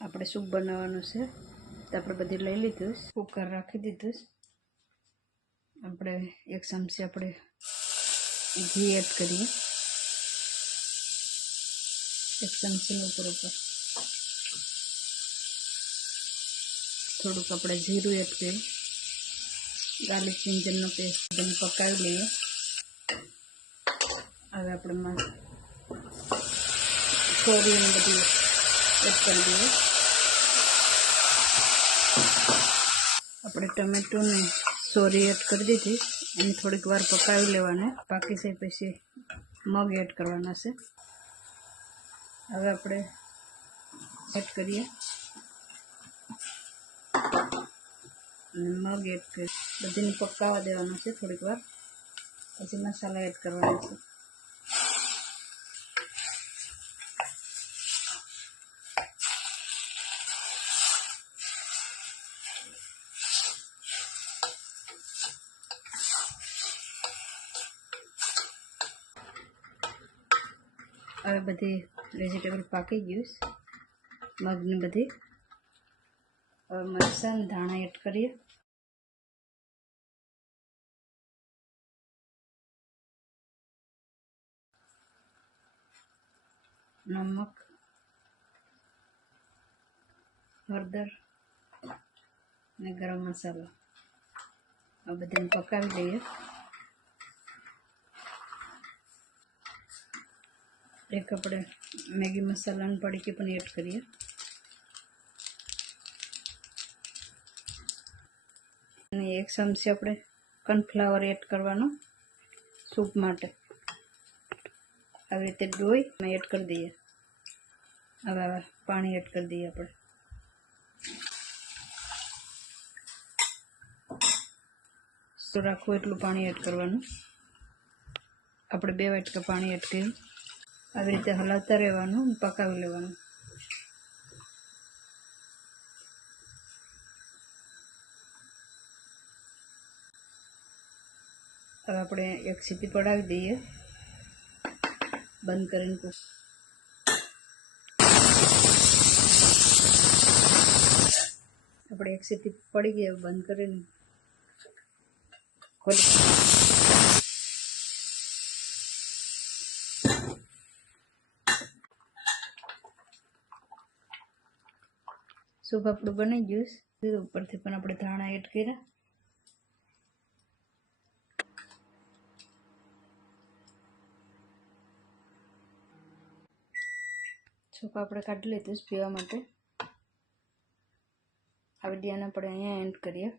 આપણે સૂપ બનાવવાનું છે તો આપણે બધી લઈ લીધું, કુકર રાખી દીધું. આપણે 1 ચમચી આપણે ઘી એડ કરીએ, 1 ચમચી ઉપર થોડુંક આપણે જીરું એડ કરીએ, ગાર્લિક જિંજરનો પેસ્ટ બધું પકાવી લઈએ. હવે આપણે સોરીને બધી એડ કરી દઈએ. આપણે ટમેટોને સોરી એડ કરી દીધી, એને થોડીક વાર પકાવી લેવાને. પાકી જાય પછી મગ એડ કરવાના છે. હવે આપણે એડ કરીએ અને મગ એડ કરી બધીને પકાવવા દેવાનું છે થોડીક વાર, પછી મસાલા એડ કરવાના છે. હવે બધી વેજીટેબલ પાકી ગયું, મગની બધી. હવે મરચાં અને ધાણા એડ કરીએ. નમક, હળદર અને ગરમ મસાલો આ બધાને પકાવી લઈએ. એક આપણે મેગી મસાલાની પડીકી પણ એડ કરીએ. અને 1 ચમચી આપણે કોર્નફ્લાવર એડ કરવાનો સૂપ માટે. આવી રીતે ડોઈ એડ કરી દઈએ. હવે પાણી એડ કરી દઈએ. આપણે તો રાખવું એટલું પાણી એડ કરવાનું. આપણે 2 વાટકા પાણી એડ કર્યું. આવી રીતે હલાવતા રહેવાનું, પકાવી લેવાનું. હવે આપણે 1 સીટી પડાવી દઈએ, બંધ કરીને. આપણે 1 સીટી પડી ગઈ, બંધ કરીને ખોલી. સૂપ આપણું બની ગયું. ઉપરથી પણ આપણે ધાણા એડ કર્યા. સૂપ આપણે કાઢી લીધું પીવા માટે. આ વિડીયોને આપણે અહીંયા એન્ડ કરીએ.